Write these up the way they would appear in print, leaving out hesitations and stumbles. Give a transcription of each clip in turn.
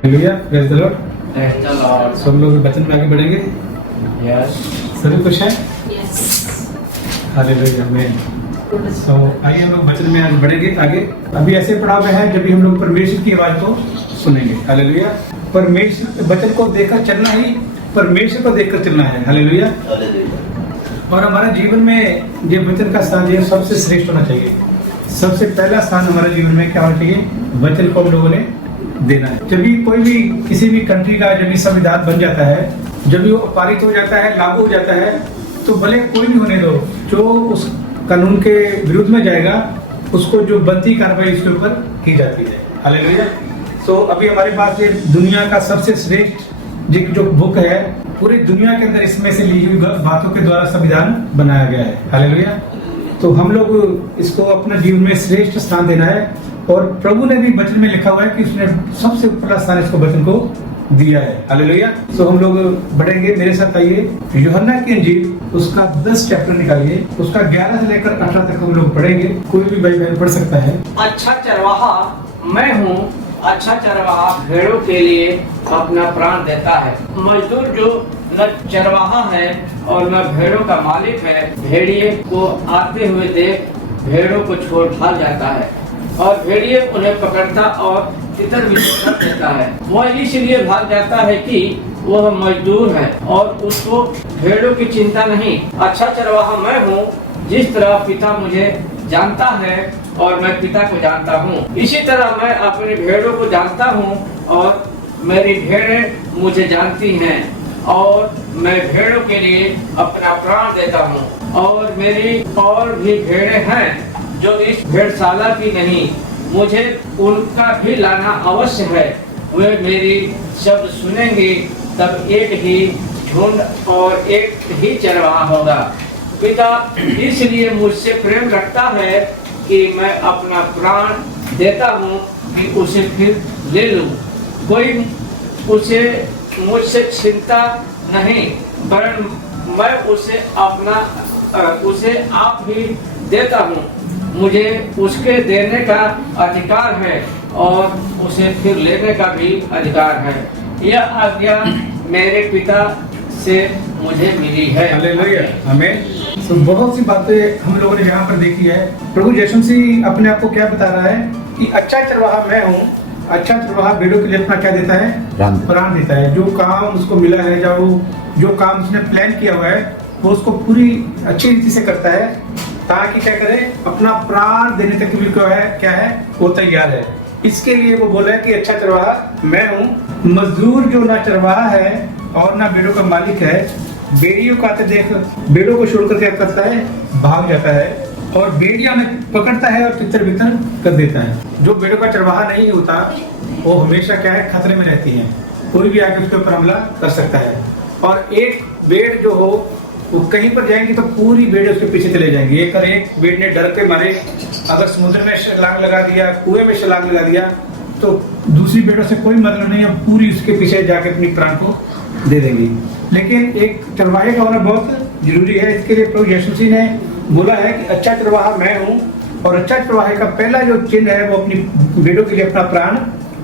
Hallelujah, praise the Lord. सब लोग वचन में आगे बढ़ेंगे। सभी खुश हैं? हालेलुया, आमीन। तो आइए हम लोग वचन में आज बढ़ेंगे आगे। अभी ऐसे पढ़ा हुआ है जब भी हम लोग परमेश्वर की आवाज को सुनेंगे। हालेलुया, परमेश्वर वचन को देखकर चलना ही परमेश्वर को देखकर चलना है। हालेलुया। और हमारे जीवन में ये वचन का स्थान ये सबसे श्रेष्ठ होना चाहिए। सबसे पहला स्थान हमारे जीवन में क्या होना चाहिए? वचन को हम लोगों ने देना है। जब भी कोई भी किसी भी कंट्री का जब भी संविधान बन जाता है, जब भी वो पारित हो जाता है, लागू हो जाता है, तो भले कोई भी होने दो, जो उस कानून के विरुद्ध में जाएगा उसको जो बनती कार्रवाई उसके ऊपर की जाती है। हालेलुया। तो अभी हमारे पास ये दुनिया का सबसे श्रेष्ठ जो बुक है, पूरी दुनिया के अंदर इसमें से ली हुई बातों के द्वारा संविधान बनाया गया है। हालेलुया। तो हम लोग इसको अपने जीवन में श्रेष्ठ स्थान देना है, और प्रभु ने भी वचन में लिखा हुआ है कि उसने सबसे ऊपरला स्थान इसको वचन को दिया है। हालेलुया। तो हम लोग बढ़ेंगे, मेरे साथ आइए। यूहन्ना की इंजील उसका 10 चैप्टर निकालिए, उसका 11 से लेकर 18 तक हम लोग पढ़ेंगे। कोई भी भाई बहन पढ़ सकता है। अच्छा चरवाहा मैं हूँ, अच्छा चरवाहा भेड़ों के लिए अपना प्राण देता है। मजदूर जो न चरवाहा है और न भेड़ों का मालिक है, भेड़िए को आते हुए देख भेड़ों को छोड़ भाग जाता है, और भेड़िए उन्हें पकड़ता और तितर बितर कर देता है। वह इसलिए भाग जाता है कि वह मजदूर है और उसको भेड़ों की चिंता नहीं। अच्छा चरवाहा मैं हूँ, जिस तरह पिता मुझे जानता है और मैं पिता को जानता हूँ, इसी तरह मैं अपनी भेड़ों को जानता हूँ और मेरी भेड़ें मुझे जानती हैं, और मैं भेड़ों के लिए अपना प्राण देता हूँ। और मेरी और भी भेड़ें हैं जो इस भेड़शाला की नहीं, मुझे उनका भी लाना अवश्य है। वे मेरी शब्द सुनेंगे, तब एक ही झुंड और एक ही चरवाहा होगा। पिता इसलिए मुझसे प्रेम रखता है कि मैं अपना प्राण देता हूँ कि उसे फिर ले लूँ। कोई उसे मुझसे छीनता नहीं, वरन मैं उसे आप ही देता हूँ। मुझे उसके देने का अधिकार है और उसे फिर लेने का भी अधिकार है। यह आज्ञा मेरे पिता से मुझे मिली है। हालेलुया, आमीन। तो बहुत सी बातें हम लोगों ने यहाँ पर देखी है। प्रभु यीशु मसीह अपने आप को क्या बता रहा है कि अच्छा चरवाहा मैं हूँ। अच्छा चरवाहा भेड़ों के लिए अपना क्या देता है? प्राण देता है। जो काम उसको मिला है, जो काम उसने प्लान किया हुआ है, वो उसको पूरी अच्छी रीति से करता है, ताकि क्या करे, अपना प्राण देने तक भी क्या है वो तैयार है। इसके लिए वो बोला है कि अच्छा चरवाहा मैं हूँ। मजदूर जो ना चरवाहा है और ना भेड़ों का मालिक है, भेड़ियों को आते देख भेड़ों को छोड़कर क्या करता है? भाग जाता है, और भेड़िया में पकड़ता है और तितर बितर कर देता है। जो भेड़ों का चरवाहा नहीं होता वो हमेशा क्या है? खतरे में रहती है। कोई भी आके उसके ऊपर हमला कर सकता है, और एक भेड़ जो हो वो कहीं पर जाएंगी तो पूरी भेड़ उसके पीछे चले जाएंगी। एक भेड़ ने डर के मारे अगर समुद्र में छलांग लगा दिया, कुएं में छलांग लगा दिया, तो दूसरी भेड़ों से कोई मतलब नहीं है, पूरी उसके पीछे जाके अपनी प्राण को दे देंगी। लेकिन एक चरवाहे का होना बहुत जरूरी है। इसके लिए प्रभु यीशु मसीह ने बोला है कि अच्छा चरवाहा मैं हूँ, और अच्छा चरवाहे का पहला जो चिन्ह है वो अपनी भेड़ों के लिए अपना प्राण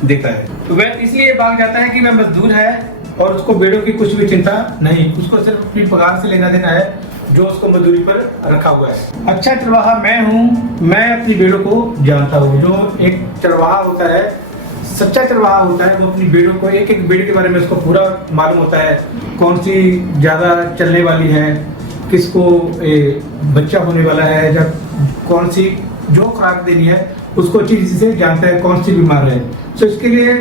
देता है। तो वह इसलिए भाग जाता है कि वह मजदूर है और उसको भेड़ों की कुछ भी चिंता नहीं, उसको सिर्फ अपनी पगार से लेना देना है जो उसको मजदूरी पर रखा हुआ है। अच्छा चरवाहा मैं हूँ, मैं अपनी भेड़ों को जानता हूँ। जो एक चरवाहा होता है, सच्चा चरवाहा होता है, वो अपनी भेड़ों को एक एक भेड़ के बारे में उसको पूरा मालूम होता है, कौन सी ज्यादा चलने वाली है, किसको बच्चा होने वाला है, या कौन सी जो खुराक देनी है उसको अच्छी चीज से जानता है, कौन सी बीमार है। तो इसके लिए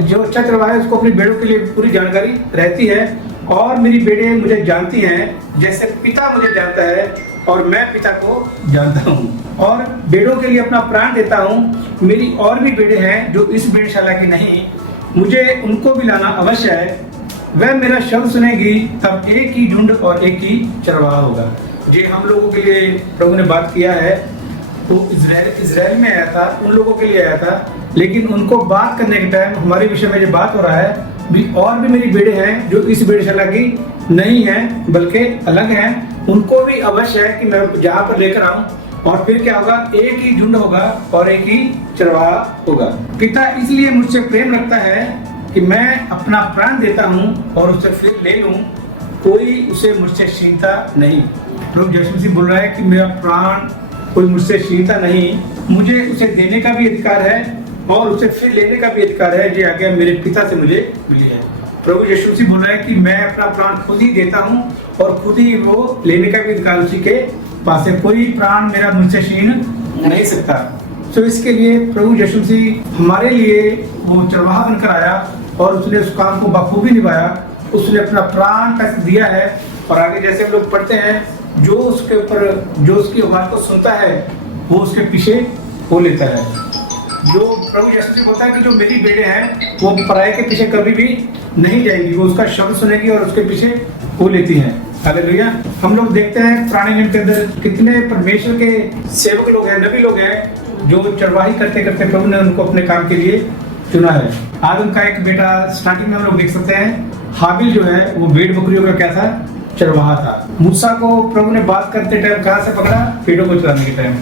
जो अच्छा चरवाहा है उसको अपनी भेड़ों के लिए पूरी जानकारी रहती है। और मेरी भेड़ें मुझे जानती हैं जैसे पिता मुझे जानता है और मैं पिता को जानता हूँ, और भेड़ों के लिए अपना प्राण देता हूँ। मेरी और भी भेड़ें हैं जो इस भेड़शाला की नहीं, मुझे उनको भी लाना अवश्य है। वह मेरा शब्द सुनेगी, तब एक ही झुंड और एक ही चरवाहा होगा। ये हम लोगों के लिए प्रभु ने बात किया है। वो इजराइल में आया था, उन लोगों के लिए आया था, लेकिन उनको बात करने के टाइम हमारे विषय में जो बात हो रहा है और भी मेरी भेड़ें हैं जो इस भेड़शाला की नहीं है बल्कि अलग हैं, उनको भी अवश्य है कि मैं जहाँ पर लेकर आऊँ, और फिर क्या होगा? एक ही झुंड होगा और एक ही चरवाहा होगा। पिता इसलिए मुझसे प्रेम रखता है कि मैं अपना प्राण देता हूँ और उसे फिर ले लूँ, कोई उसे मुझसे छीनता नहीं। प्रभु यीशु मसीह बोल रहा है कि मेरा प्राण कोई मुझसे छीनता नहीं, मुझे उसे देने का भी अधिकार है और उसे फिर लेने का भी अधिकार है, जो आज्ञा मेरे पिता से मुझे मिली है। प्रभु यीशु मसीह बोल रहा है कि मैं अपना प्राण खुद ही देता हूँ और खुद ही वो लेने का भी अधिकार उसी के पास है, कोई प्राण मेरा मुझसे छीन नहीं सकता। तो इसके लिए प्रभु यीशु मसीह हमारे लिए वो चरवाहा बनकर आया और उसने उस काम को बखूबी निभाया, उसने अपना प्राण तक दिया है। और आगे जैसे हम लोग पढ़ते हैं, जो उसके ऊपर जो उसकी आवाज को सुनता है वो उसके पीछे हो लेता है। जो प्रभु यीशु मसीह बोलता है कि जो मेरी भेड़ें हैं वो पराये के पीछे कभी भी नहीं जाएगी, वो उसका शब्द सुनेगी और उसके पीछे हो लेती हैं। हालेलुया। हम लोग देखते हैं पुराने नियम के अंदर कितने परमेश्वर के सेवक लोग हैं, नबी लोग हैं, जो चरवाही करते करते प्रभु ने उनको अपने काम के लिए चुना है। आदम का एक बेटा, स्टार्टिंग में हम लोग देख सकते हैं, हाबिल जो है वो भेड़ बकरियों का क्या था, चरवाहा था। मूसा को प्रभु ने बात करते टाइम कहाँ से पकड़ा, भेड़ों को चराने के टाइम।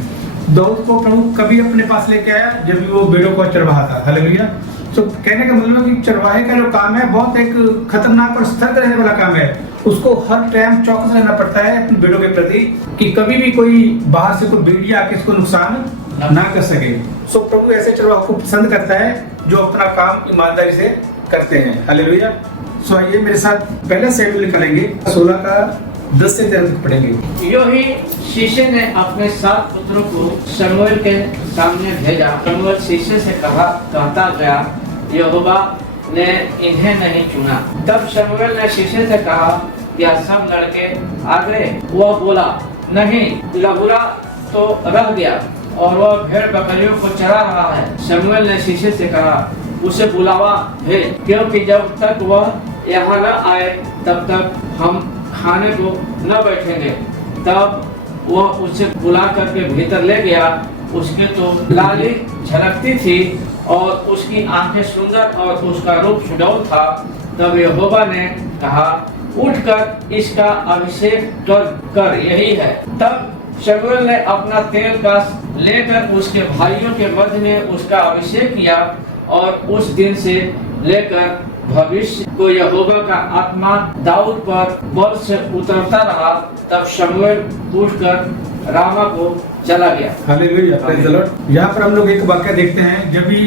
दाऊद को प्रभु कभी अपने पास लेके आया जब भी वो भेड़ों का चरवाहा था। हालेलुया। तो कहने का मतलब है कि चरवाहे का जो काम है बहुत एक खतरनाक और सतर्क रहने वाला काम है। उसको हर टाइम चौकस रहना पड़ता है अपनी भेड़ों के प्रति कि कभी भी कोई बाहर से कोई भेड़िया आके इसको नुकसान ना कर सके। सो प्रभु ऐसे चरवाहे को पसंद करता है जो अपना काम ईमानदारी से करते हैं। हालेलुया। सो आइए मेरे साथ पहले शमूएल निकालेंगे, 16 का 10 से 13 तक पढ़ेंगे। यो ही शीशे ने अपने 7 पुत्रों को शमूएल के सामने भेजा। शमूएल शीशे से कहता गया, यहोवा ने इन्हें नहीं चुना। तब शमूएल ने शीशे से कहा, क्या सब लड़के आ गए? वह बोला, नहीं, लहुरा तो रह गया और वह भेड़ बकरियों को चरा रहा है। शमूएल ने शीशे से कहा, उसे बुलावा भेज, क्योंकि जब तक वह यहाँ न आए तब तक हम खाने को न बैठेंगे। तब वह उसे बुला करके भीतर ले गया। उसकी तो लाली झलकती थी और उसकी आंखें सुंदर और उसका रूप सुडौल था। तब यहोवा ने कहा, उठकर इसका अभिषेक कर, यही है। तब शमूएल ने अपना तेल का लेकर उसके भाइयों के मध्य में उसका अभिषेक किया और उस दिन से लेकर भविष्य को यहोवा का आत्मा दाऊद पर बल से उतरता रहा। तब शमूएल उठकर रामा को चला गया। Hallelujah, praise the Lord. यहाँ पर हम लोग एक वाक्य देखते हैं, जब भी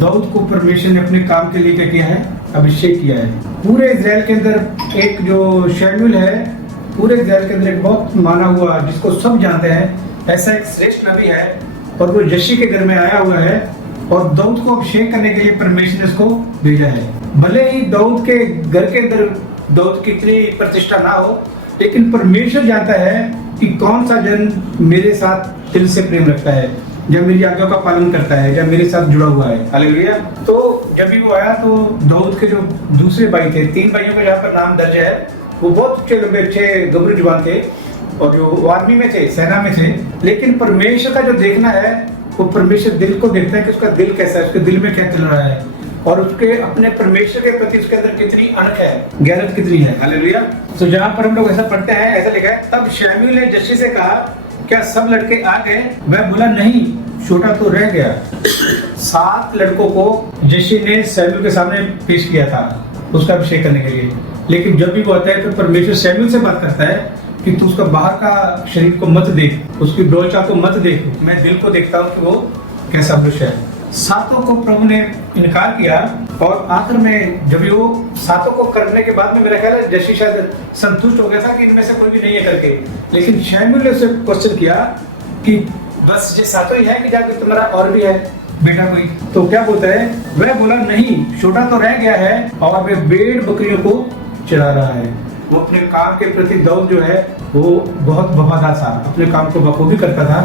दाऊद को परमेश्वर ने अपने काम के लिए क्या किया है, अभिषेक किया है। पूरे इजराइल के अंदर एक जो शमूएल है, पूरे इजराइल के अंदर एक बहुत माना हुआ, जिसको सब जानते हैं, ऐसा एक श्रेष्ठ नबी है और वो यशी के घर में आया हुआ है और दाऊद को अभिषेक करने के लिए परमेश्वर ने उसको भेजा है। भले ही दाऊद के घर के अंदर दाऊद की इतनी प्रतिष्ठा ना हो, लेकिन परमेश्वर जानता है कि कौन सा जन मेरे साथ दिल से प्रेम रखता है, जब मेरी आज्ञा का पालन करता है, जब मेरे साथ जुड़ा हुआ है। हालेलुया। तो जब भी वो आया तो दाऊद के जो दूसरे भाई थे, 3 भाइयों का जहाँ पर नाम दर्ज है, वो बहुत अच्छे लंबे अच्छे गबरू जवान थे और जो आर्मी में थे, सेना में थे। लेकिन परमेश्वर का जो देखना है, वो परमेश्वर दिल को देखता है कि उसका दिल कैसा है, उसके दिल में क्या चल रहा है और उसके अपने परमेश्वर के प्रति उसके अंदर कितनी अनख है, गैरत कितनी है। हालेलुया। तो जहाँ पर हम लोग ऐसा पढ़ते हैं, ऐसा लिखा है, तब शमूएल ने यशी से कहा, क्या सब लड़के आ गए? वह बोला, नहीं, छोटा तो रह गया। 7 लड़कों को यशी ने शमूएल के सामने पेश किया था उसका अभिषेक करने के लिए। लेकिन जब भी वो आता है तो परमेश्वर शमूएल से बात करता है कि तू उसका बाहर का शरीर को मत देख, उसकी डोलचा को मत देख, मैं दिल को देखता हूँ कि वो कैसा मनुष्य है। 7 को प्रभु ने इनकार किया और आखिर में जब वो 7 को करने के बाद में मेरा ख्याल है यशी शायद संतुष्ट हो गया था कि इनमें से कोई भी नहीं है करके। लेकिन शमूएल ने उसे क्वेश्चन किया कि बस ये 7 ही है कि जाके तुम्हारा और भी है बेटा कोई? तो क्या बोलता है? वह बोला, नहीं, छोटा तो रह गया है और वह भेड़ बकरियों को चरा रहा है। वो अपने काम के प्रति दाऊद जो है वो बहुत वफादार था, अपने काम को बखूबी करता था।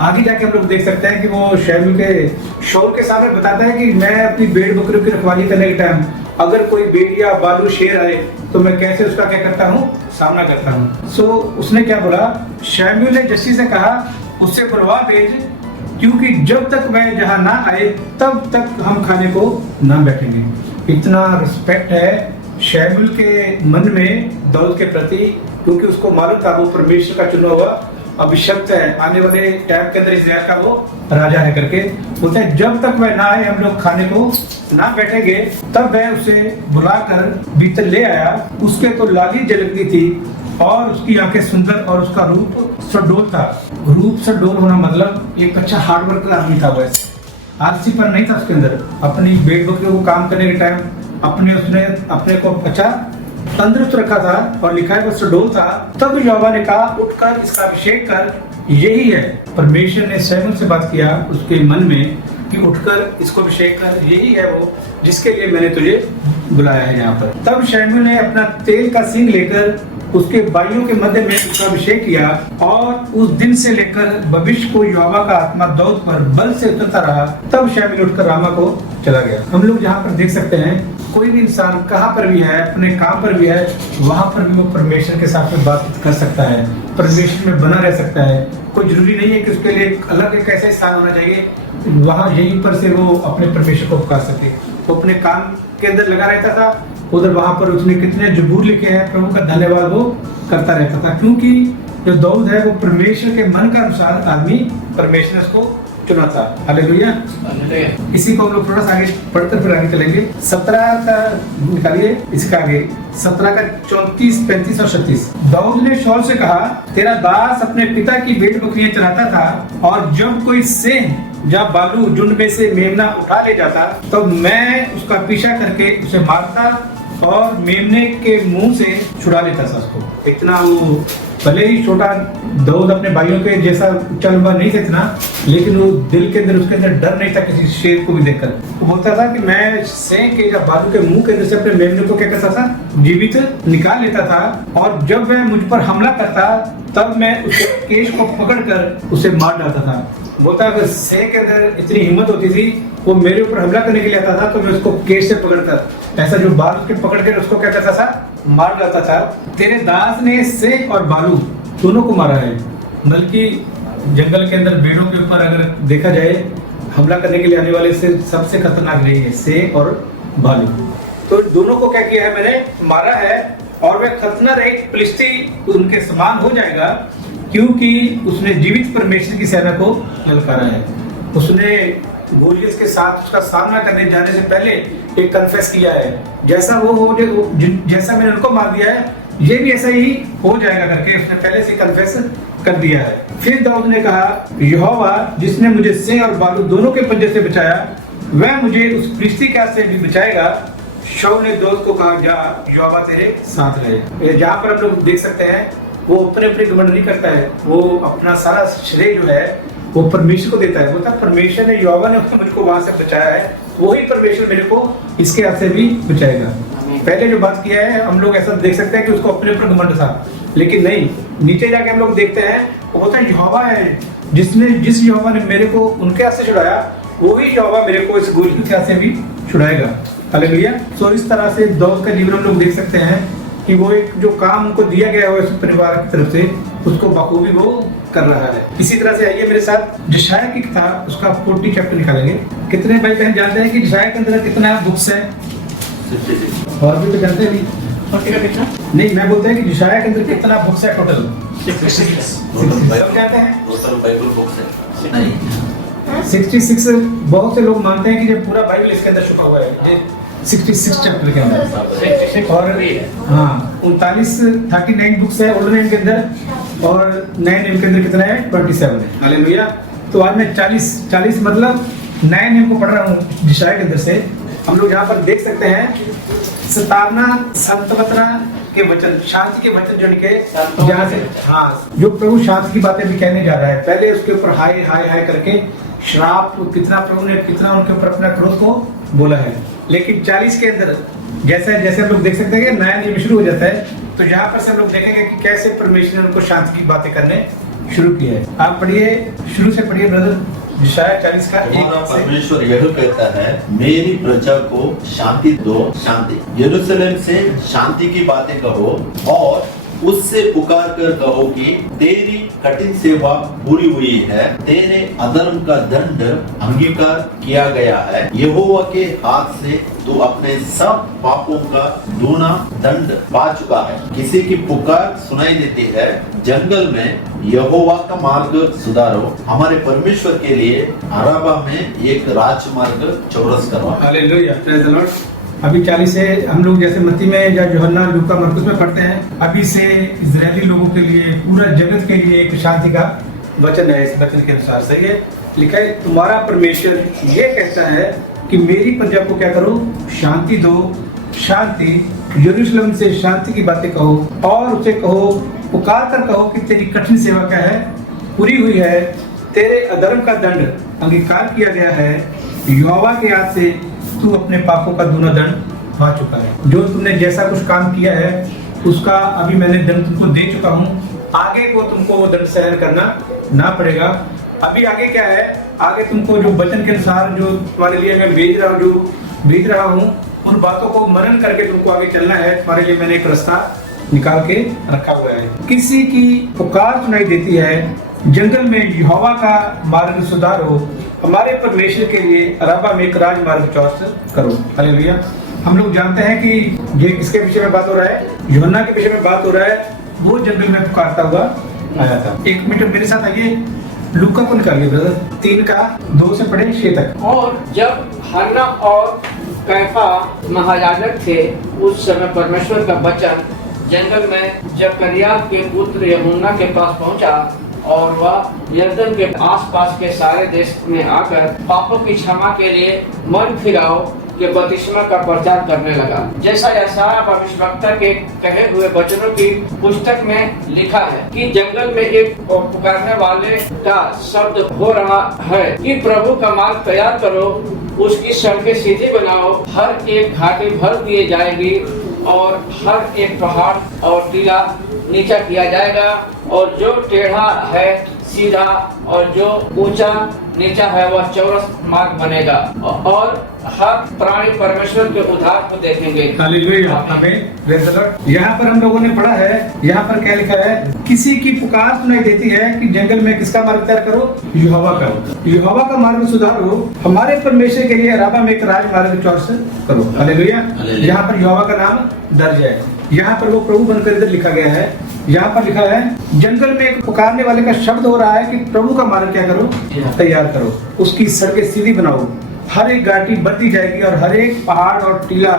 आगे जाके हम लोग देख सकते हैं कि वो शमूएल के शौर के सामने बताता है कि मैं अपनी भेड़ बकरियों की रखवाली करने के टाइम अगर कोई भेड़िया बालू शेर आए तो मैं कैसे उसका क्या करता हूँ, सामना करता हूँ। सो उसने क्या बोला? शमूएल ने यशी से कहा, उससे बुलवा भेज, क्योंकि जब तक मैं जहाँ ना आए तब तक हम खाने को ना बैठेंगे। इतना रिस्पेक्ट है शमूएल के मन में दाऊद के प्रति, क्योंकि उसको मालूम था वो परमेश्वर का चुना हुआ अभिशप्त है, आने वाले टाइम के अंदर इस्राएल का वो राजा है करके बोलते हैं। जब तक वह ना आए, हम लोग खाने को ना बैठेंगे, तब वह उसे बुलाकर भीतर ले आया। उसके तो लाली झलकती थी और उसकी आंखें सुंदर और उसका रूप सडोल था। रूप सडोल होना मतलब एक अच्छा हार्ड वर्कर आदमी था। वैसे आलसी पर नहीं था उसके अंदर। अपनी भेड़ बकरियों को काम करने के टाइम उसने अपने को अच्छा तंदुरुस्त रखा था और लिखा है वो सडोल था। तब यहोवा ने कहा, उठकर इसका अभिषेक कर, यही है। परमेश्वर ने शमूएल से बात किया उसके मन में कि उठकर इसको अभिषेक कर, यही है वो जिसके लिए मैंने तुझे बुलाया है यहाँ पर। तब शमूएल ने अपना तेल का सिंग लेकर उसके भाइयों के मध्य में उसका अभिषेक किया और उस दिन से लेकर भविष्य को यहोवा का आत्मा दाऊद पर बल से उतरता रहा। तब शमूएल उठकर रामा को चला गया। हम लोग जहाँ पर देख सकते हैं, कोई भी इंसान कहाँ पर भी है, अपने काम पर भी है, वहाँ पर भी वो परमेश्वर के साथ में बातचीत कर सकता है, परमेश्वर में बना रह सकता है। कोई जरूरी नहीं है कि उसके लिए अलग एक ऐसा स्थान होना चाहिए वहाँ यहीं पर से वो अपने परमेश्वर को पुकार सके। वो अपने काम के अंदर लगा रहता था, उधर वहां पर उसने कितने जबूर लिखे हैं, प्रभु का धन्यवाद वो करता रहता था। क्योंकि जो दाऊद है वो परमेश्वर के मन का अनुसार आदमी परमेश्वर ने उसको चुना था। हालेलुया। इसी को हम लोग थोड़ा सा आगे पढ़कर फिर आगे चलेंगे। 17 का निकालिए, इसका आगे 17 का 34, 35 और 36। दाऊद ने शाऊल से कहा, तेरा दास अपने पिता की भेड़ बकरियां चराता था और जब कोई सिंह या बालू झुंड में से मेमना उठा ले जाता तब मैं उसका पीछा करके उसे मारता और मेमने के मुंह से छुड़ा लेता था उसको। इतना वो भले ही छोटा दाऊद अपने भाइयों के जैसा चल हुआ नहीं था इतना, लेकिन वो दिल के अंदर उसके अंदर डर नहीं था किसी शेर को भी देखकर। वो बोलता था कि मैं सिंह के या बालू के मुंह के अंदर से अपने मेमने को क्या करता था, जीवित निकाल लेता था। और जब वह मुझ पर हमला करता तब मैं उसके केश को पकड़कर उसे मार डालता था। बोलता अगर सिंह के अंदर इतनी हिम्मत होती थी, वो मेरे ऊपर हमला करने के लिए आता था तो मैं उसको केश से पकड़कर ऐसा जो बाल उसके पकड़ कर उसको क्या करता था, मार डालता था। तेरे दास ने सिंह और बालू दोनों को मारा है। बल्कि जंगल के अंदर भेड़ों के ऊपर अगर देखा जाए, हमला करने के लिए आने वाले से सबसे खतरनाक नहीं है सिंह और भालू। तो दोनों को क्या किया है, मैंने मारा है। और वह खतना रहित फिलिस्ती उनके समान हो जाएगा, क्योंकि उसने जीवित परमेश्वर की सेना को ललकारा है। उसने गोलियत के साथ उसका सामना करने जाने से पहले एक कन्फेस किया है, जैसा वो हो जैसा मैंने उनको मार दिया है, ये भी ऐसा ही हो जाएगा करके उसने पहले से कन्फेस कर दिया है। फिर दाऊद ने कहा, यहोवा जिसने मुझे सिंह और बालू दोनों के पंजे से बचाया, वह मुझे उस फिलिस्ती के हाथ से भी बचाएगा। शाऊल ने दाऊद को कहा, जा यहोवा तेरे साथ रहे। जहाँ पर हम लोग देख सकते हैं, वो अपने घमंड नहीं करता है, वो अपना सारा श्रेय जो है वो परमेश्वर को देता है। बोलता परमेश्वर ने, यहोवा ने मुझे को वहां से बचाया है, वही परमेश्वर मेरे को इसके हाथ से भी बचाएगा। पहले जो बात किया है, हम लोग ऐसा देख सकते हैं कि उसको अपने ऊपर घमंड था, लेकिन नहीं, नीचे जाके हम लोग देखते हैं वो बोलता है यहोवा है जिस यहोवा ने मेरे को उनके हाथ से छुड़ाया, वही यहोवा मेरे को इस गोलियत के हाथ से भी छुड़ाएगा। हालेलुया। तो इस तरह से दाऊद का जीवन हम लोग देख सकते हैं कि वो एक जो काम उनको दिया गया है परिवार की तरफ से, उसको बखूबी वो कर रहा है। इसी तरह से आइए मेरे साथ यशायाह की किताब, उसका 40 चैप्टर निकालेंगे। कितने भाई बहन जानते हैं कि यशायाह के अंदर कितना बुक्स है? और भी तो जानते हैं कितना? नहीं, मैं बोलते हैं कि यशायाह के अंदर कितना बुक्स है टोटल? 66 जानते हैं? टोटल बाइबल बुक्स है नहीं 66। बहुत से लोग मानते हैं कि ये पूरा बाइबल इसके अंदर छुपा हुआ है, 66 चैप्टर के अंदर। और हाँ, 39 बुक्स है ओल्ड नेम के अंदर, और नए नेम के अंदर कितना है? 27 है। हालेलुया। तो आज मैं 40 मतलब नए नेम को पढ़ रहा हूँ यशायाह के अंदर से। हम लोग यहाँ पर देख सकते हैं सतावना, संतवतना के वचन, शांति के वचन जुड़ के जहाँ से, हाँ, जो प्रभु शांति की बातें भी कहने जा रहा है। पहले उसके ऊपर हाय हाय हाय करके श्राप, कितना प्रभु ने कितना उनके ऊपर अपना क्रोध को बोला है। लेकिन 40 के अंदर जैसे हम लोग देख सकते हैं कि नया नियम शुरू हो जाता है, तो यहाँ पर से हम लोग देखेंगे कि कैसे परमेश्वर ने उनको शांति की बातें करने शुरू किया है। आप पढ़िए, शुरू से पढ़िए ब्रदर, यशायाह 40 का 1 से। परमेश्वर यह कहता है, मेरी प्रजा को शांति दो, शांति। यरूशलेम से शांति की बातें कहो और उससे पुकार कर कहो कि तेरी कठिन सेवा पूरी हुई है, तेरे अधर्म का दंड अंगीकार किया गया है, यहोवा के हाथ से तू अपने सब पापों का दूना दंड पा चुका है। किसी की पुकार सुनाई देती है, जंगल में यहोवा का मार्ग सुधारो, हमारे परमेश्वर के लिए अराबा में एक राजमार्ग चौरस करवा। Hallelujah, praise the Lord. अभी 40 से हम लोग जैसे मत्ती में या यूहन्ना, लूका, मरकुस में पढ़ते हैं, अभी से इजरायली लोगों के लिए, पूरा जगत के लिए एक शांति का वचन है। इस वचन के अनुसार से ये लिखा है, तुम्हारा परमेश्वर ये कहता है कि मेरी प्रजा को क्या करो, शांति दो, शांति। यरूशलेम से शांति की बातें कहो और उसे कहो, पुकार कर कहो कि तेरी कठिन सेवा क्या है, पूरी हुई है, तेरे अधर्म का दंड अंगीकार किया गया है, यहोवा के हाथ से तू अपने पापों का दूना दंड पा चुका है। जो तुमने जैसा कुछ काम किया है उसका अभी मैंने दंड तुमको दे चुका हूँ, आगे को तुमको वो दंड सहन करना ना पड़ेगा। अभी आगे क्या है, आगे तुमको जो वचन के अनुसार जो तुम्हारे लिए मैं भेज रहा हूँ, उन बातों को मनन करके तुमको आगे चलना है। तुम्हारे लिए मैंने एक रास्ता निकाल के रखा हुआ है। किसी की पुकार सुनाई देती है, जंगल में यहोवा का मार्ग सुधारो, हमारे परमेश्वर के लिए अराबा में एक राजमार्ग चौरस करो। हालेलुया। हम लोग जानते हैं कि ये किसके विषय में बात हो रहा है, यूहन्ना के विषय में बात हो रहा है। वो जंगल में पुकारता हुआ आया था। एक मिनट मेरे साथ आइए, लूका को निकालिए ब्रदर, 3 का 2 से पढ़े 6 तक। और जब हन्ना और कैफा महायाजक थे, उस समय परमेश्वर का वचन जंगल में जकरिया के पुत्र यूहन्ना के पास पहुंचा, और वह यरदन के आसपास के सारे देश में आकर पापों की क्षमा के लिए मन फिराओ के बपतिस्मा का प्रचार करने लगा, जैसा यशायाह भविष्यवक्ता के कहे हुए वचनों की पुस्तक में लिखा है कि जंगल में एक पुकारने वाले का शब्द हो रहा है कि प्रभु का मार्ग तैयार करो, उसकी सड़कें सीधी बनाओ, हर एक घाटी भर दिए जाएगी और हर एक पहाड़ और टीला नीचा किया जाएगा, और जो टेढ़ा है सीधा और जो ऊंचा नीचा है वह चौरस मार्ग बनेगा, और हर प्राणी परमेश्वर के उद्धार को देखेंगे। हालेलुया, आमीन, प्रेज द लॉर्ड। यहाँ पर हम लोगों ने पढ़ा है, यहाँ पर क्या लिखा है, किसी की पुकार सुनाई देती है कि जंगल में किसका मार्ग तैयार करो, यहोवा का मार्ग सुधारो, हमारे परमेश्वर के लिए अराबा में एक राजमार्ग चौरस करो। हालेलुया। यहाँ पर यहोवा का नाम दर्ज है, यहाँ पर वो प्रभु बनकर इधर लिखा गया है। यहाँ पर लिखा है जंगल में एक पुकारने वाले का शब्द हो रहा है कि प्रभु का मार्ग क्या करो, तैयार करो, उसकी सड़कें सीधी बनाओ, हर एक घाटी बढ़ती जाएगी और हर एक पहाड़ और टीला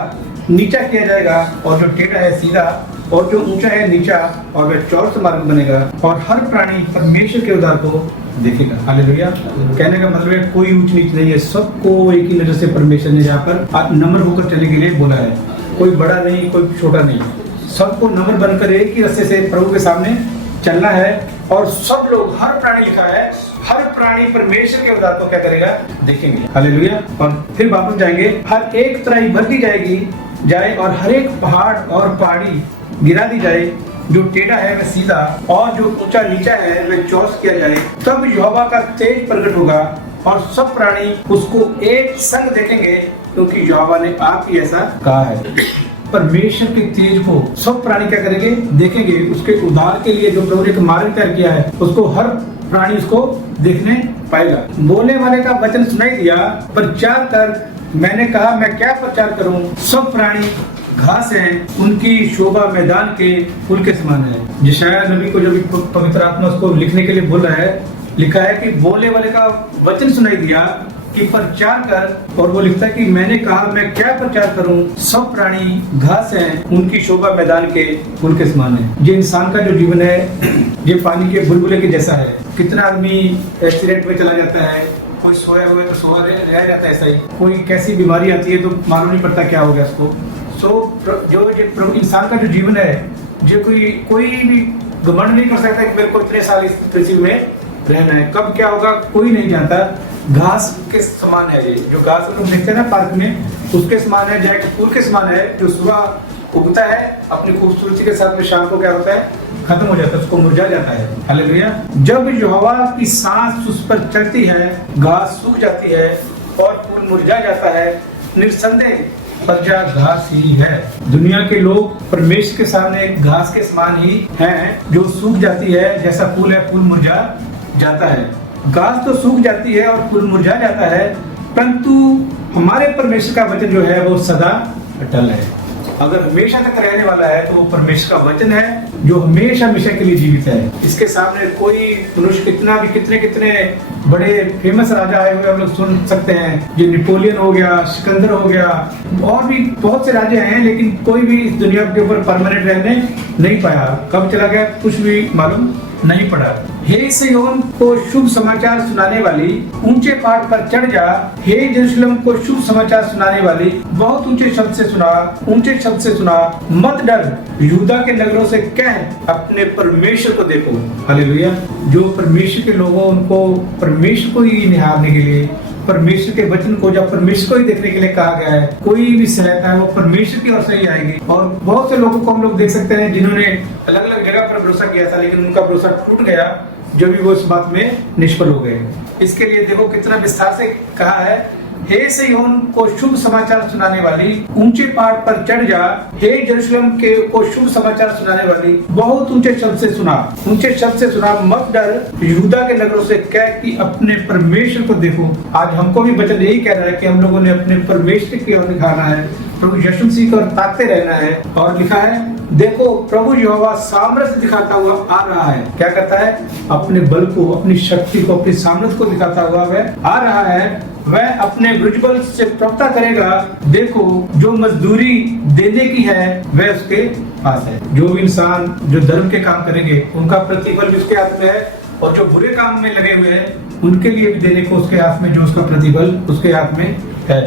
नीचा किया जाएगा, और जो टेढ़ा है सीधा और जो ऊंचा है नीचा, और वह चौरस मार्ग बनेगा, और हर प्राणी परमेश्वर के उद्धार को देखेगा। हालेलुया। कहने का मतलब है कोई ऊंच नीच नहीं है, सबको एक ही नजर से परमेश्वर ने यहाँ पर नम्र होकर चलने के लिए बोला है। कोई बड़ा नहीं, कोई छोटा नहीं, सबको नम्र बनकर एक ही रास्ते से प्रभु के सामने चलना है। और सब लोग, हर प्राणी लिखा है, हर प्राणी परमेश्वर के उद्धार को क्या करेगा, देखेंगे। हालेलुया। और फिर वापस जाएंगे, हर एक तराई भर दी जाए और हर एक पहाड़ और पहाड़ी गिरा दी जाए, जो टेढ़ा है वह सीधा और जो ऊंचा नीचा है वह चौरस किया जाए। तब यहोवा का तेज प्रकट होगा और सब प्राणी उसको एक संग देखेंगे, क्योंकि यहोवा ने आप ही ऐसा कहा है। परमेश्वर के तेज को सब प्राणी क्या करेंगे, देखेंगे। उसके उद्धार के लिए जो प्रभु ने एक मार्ग तैयार किया है, उसको हर प्राणी उसको देखने पाएगा। बोलने वाले का वचन सुनाई दिया, प्रचार कर। मैंने कहा मैं क्या प्रचार करूं, सब प्राणी घास हैं, उनकी शोभा मैदान के फूल के समान है। यशायाह नबी को जब पवित्र आत्मा उसको लिखने के लिए बोल रहा है, लिखा है कि बोलने वाले का वचन सुनाई दिया कि प्रचार कर, और वो लिखता है कि मैंने कहा मैं क्या प्रचार करूं, सब प्राणी घास हैं, उनकी शोभा मैदान के फूल के समान है। ये इंसान का जो जीवन है ये पानी के बुलबुले के जैसा है। कितना आदमी एक्सीडेंट में चला जाता है, कोई सोया हुआ तो सोया रह जाता है, ऐसा ही कोई कैसी बीमारी आती है तो मालूम नहीं पड़ता क्या हो गया उसको। जो ये इंसान का जो जीवन है, जो कोई भी घमंड नहीं कर सकता कि मेरे को इतने साल इस पृथ्वी में रहना है, कब क्या होगा कोई नहीं जानता। घास के समान है ये, जो घास लोग देखते हैं ना पार्क में, उसके समान है, जाए फूल के समान है, जो सुबह उगता है अपनी खूबसूरती के साथ में, शाम को क्या होता है, खत्म हो जाता है, उसको मुरझा जाता है। हालेलुया। जब यहोवा की सांस उस पर चलती है, घास सूख जाती है और फूल मुरझा जाता है। निर्संदेह प्रजा घास ही है। दुनिया के लोग परमेश्वर के सामने घास के समान ही हैं, जो सूख जाती है, जैसा फूल है, फूल मुरझा जाता है। घास तो सूख जाती है और फूल मुरझा जाता है, परंतु हमारे परमेश्वर का वचन जो है वो सदा अटल है। अगर हमेशा तक रहने वाला है तो वो परमेश्वर का वचन है जो हमेशा हमेशा के लिए जीवित है। इसके सामने कोई मनुष्य कितना भी कितने बड़े फेमस राजा आए हुए हम लोग सुन सकते हैं, जो नेपोलियन हो गया, सिकंदर हो गया, और भी बहुत से राजे हैं, लेकिन कोई भी इस दुनिया के ऊपर परमानेंट रहने नहीं पाया। कब चला गया कुछ भी मालूम नहीं पड़ा। हे सिय्योन को शुभ समाचार सुनाने वाली, ऊंचे पहाड़ पर चढ़ जा। हे यरूशलेम को शुभ समाचार सुनाने वाली, बहुत ऊंचे शब्द से सुना, ऊंचे शब्द से सुना, मत डर। यहूदा के नगरों से कह, अपने परमेश्वर को देखो। हालेलुया। जो परमेश्वर के लोगों, उनको परमेश्वर को ही निहारने के लिए, परमेश्वर के वचन को जब परमेश्वर को ही देखने के लिए कहा गया है, कोई भी सहायता है वो परमेश्वर की ओर से ही आएगी। और बहुत से लोगों को हम लोग देख सकते हैं जिन्होंने अलग अलग जगह पर भरोसा किया था, लेकिन उनका भरोसा टूट गया, जो भी वो इस बात में निष्फल हो गए। इसके लिए देखो कितना विस्तार से कहा है, हे सिय्योन को शुभ समाचार सुनाने वाली, ऊंचे पहाड़ पर चढ़ जा। हे यरूशलेम के को शुभ समाचार सुनाने वाली, बहुत ऊंचे शब्द से सुना, ऊंचे शब्द से सुना, मत डर। यहूदा के नगरों से कह कि अपने परमेश्वर को देखो। आज हमको भी वचन यही कह रहा है कि हम लोगों ने अपने परमेश्वर की ओर दिखाना है, प्रभु यीशु मसीह की ओर ताकते रहना है। और लिखा है, देखो प्रभु यहोवा सामर्थ्य दिखाता हुआ आ रहा है। क्या करता है? अपने बल को, अपनी शक्ति को, अपनी सामर्थ्य को दिखाता हुआ वह आ रहा है। वह अपने भुजबल से प्रवक्ता करेगा। देखो जो मजदूरी देने की है वह उसके पास है। जो भी इंसान जो धर्म के काम करेंगे उनका प्रतिफल भी उसके हाथ में है, और जो बुरे काम में लगे हुए हैं उनके लिए भी देने को उसके हाथ में, जो उसका प्रतिफल उसके हाथ में है।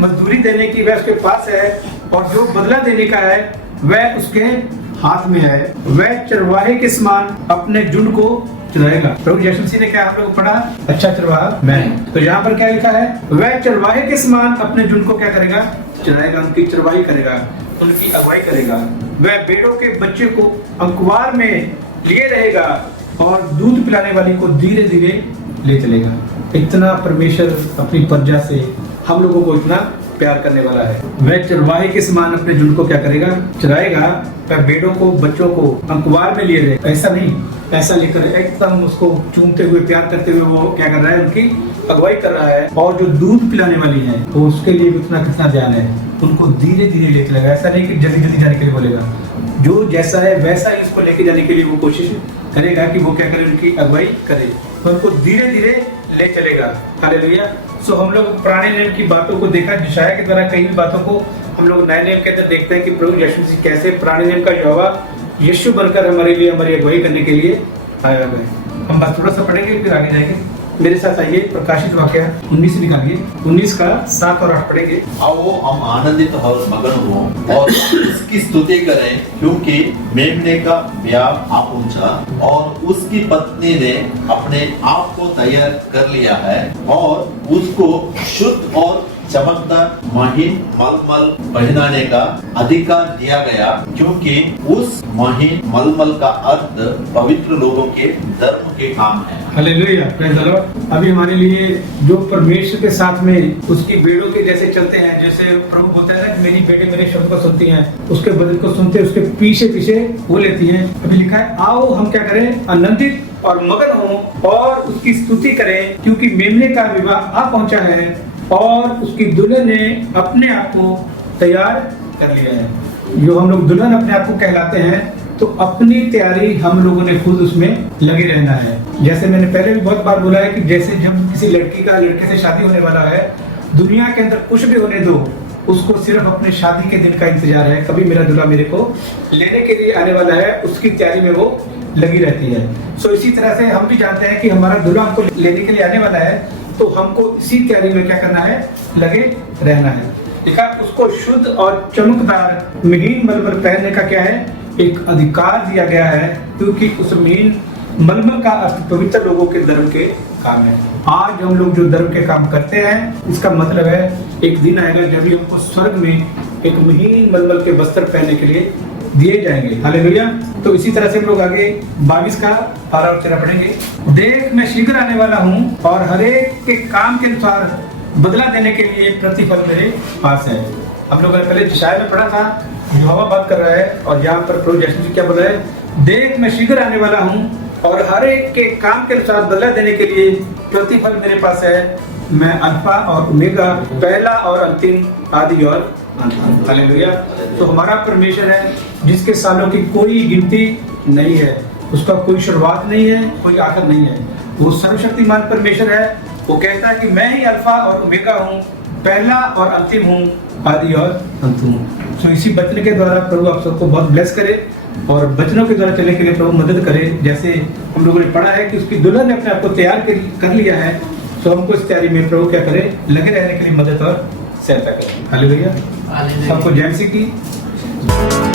मजदूरी देने की वह उसके पास है, और जो बदला देने का है वह उसके हाथ में है। वह चरवाहे के समान अपने झुंड को चलाएगा। प्रभु यीशु मसीह ने क्या हम लोग पढ़ा? अच्छा चरवाहा मैं। तो यहाँ पर क्या लिखा है? वह चरवाहे के समान अपने झुंड को क्या करेगा? चलाएगा, उनकी चरवाही करेगा, उनकी अगुवाई करेगा। वह भेड़ों के बच्चे को अंकुआर में लिए रहेगा, और दूध पिलाने वाली को धीरे धीरे ले चलेगा। इतना परमेश्वर अपनी प्रजा से हम लोगों को इतना प्यार करने वाला है। वह चरवाहे के समान अपने झुंड को क्या करेगा? चलाएगा। वह भेड़ों को, बच्चों को अंकुआर में लिए रहेगा। ऐसा नहीं, ऐसा लेकर एकदम उसको चूमते हुए, प्यार करते हुए वो क्या कर रहा है? उनकी अगुवाई कर रहा है। और जो दूध पिलाने वाली है तो उसके लिए भी उतना कितना ध्यान है, उनको धीरे धीरे ले चलेगा। ऐसा नहीं कि जल्दी जल्दी जाने के लिए बोलेगा, जो जैसा है वैसा ही उसको लेके जाने के लिए वो कोशिश करेगा कि वो क्या करे? उनकी अगुवाई करे, तो उनको धीरे धीरे ले चलेगा। हालेलुया। सो हम लोग पुराने नियम की बातों को देखा, यशायाह के द्वारा कई बातों को हम लोग नए नियम के अंदर देखते हैं कि प्रभु यीशु मसीह कैसे पुराने नियम का यहोवा यीशु बनकर हमारे लिए, हमारी अगुवाई करने के लिए आया हुआ है। हम बस थोड़ा सा पढ़ेंगे फिर आगे जाएंगे। मेरे साथ आइए, प्रकाशित वाक्य 19 निकालिए, 19 का 7 और 8 पढ़ेंगे। आओ हम आनंदित और मगन हो और उसकी स्तुति करें, क्योंकि मेमने का ब्याह आ पहुंचा और उसकी पत्नी ने अपने आप को तैयार कर लिया है, और उसको शुद्ध और चमकदार महीन मलमल पहनाने का अधिकार दिया गया, क्योंकि उस महीन मलमल का अर्थ पवित्र लोगों के धर्म के काम है। Hallelujah, praise the Lord. अभी हमारे लिए जो परमेश्वर के साथ में उसकी भेड़ों के जैसे चलते हैं, जैसे प्रभु बोलता है ना, मेरी बेटे मेरे शब्द को सुनती हैं, उसके वचन को सुनते उसके पीछे पीछे वो लेती हैं। अभी लिखा है, आओ हम क्या करें? आनंदित और मगन हो और उसकी स्तुति करें, क्योंकि मेमने का विवाह आ पहुंचा है और उसकी दुल्हन ने अपने आप को तैयार कर लिया है। जो हम लोग दुल्हन अपने आप को कहलाते हैं, तो अपनी तैयारी हम लोगों ने खुद उसमें लगे रहना है। जैसे मैंने पहले भी बहुत बार बोला है कि जैसे जब किसी लड़की का लड़के से शादी होने वाला है, दुनिया के अंदर कुछ भी होने दो, उसको सिर्फ अपने शादी के दिन का इंतजार है, कभी मेरा दूल्हा मेरे को लेने के लिए आने वाला है, उसकी तैयारी में वो लगी रहती है। सो इसी तरह से हम भी जानते हैं कि हमारा दूल्हा हमको लेने के लिए आने वाला है, तो हमको इसी तैयारी में क्या करना है? लगे रहना है। देखा, उसको शुद्ध और चमकदार महीन मलमल पहनने का क्या है? एक अधिकार दिया गया है, क्योंकि उस महीन मलमल का अर्थ पवित्र लोगों के धर्म के काम है। आज हम लोग जो धर्म के काम करते हैं, इसका मतलब है एक दिन आएगा जब भी हमको स्वर्ग में एक महीन मलमल के वस्त्र पहनने के लिए दिए जाएंगे। हालेलुया। तो इसी तरह से हम लोग आगे 22 का 12 और 13 पढ़ेंगे। देख मैं शीघ्र आने वाला हूँ, और हरेक के काम के अनुसार बदला देने के लिए प्रतिफल मेरे पास है। हम लोगों ने पहले यशायाह में पढ़ा था, यहोवा बात कर रहा है, और यहाँ पर प्रभु यीशु मसीह क्या बोल रहा है? देख मैं शीघ्र आने वाला हूँ और हर एक के काम के अनुसार बदला देने के लिए प्रतिफल मेरे पास है। मैं अल्फा और ओमेगा, पहला और अंतिम, आदि और अंत हूं। हालेलुया। तो हमारा परमेश्वर है जिसके सालों की कोई गिनती नहीं है, उसका कोई शुरुआत नहीं है, कोई आखिर नहीं है। वो सर्वशक्तिमान परमेश्वर है। वो कहता है कि मैं ही अल्फा और ओमेगा हूँ, पहला और अंतिम हूँ, आदि और अंत हूँ। तो इसी वचन के द्वारा प्रभु आप सबको बहुत ब्लेस करे और वचनों के द्वारा चलने के लिए प्रभु मदद करे। जैसे हम लोगों ने पढ़ा है कि उसकी दुल्हन ने अपने आप को तैयार कर लिया है, तो हमको इस तैयारी में प्रभु क्या करे, लगे रहने के लिए मदद और सहायता करें। हालेलुया। सबको जय मसीह की।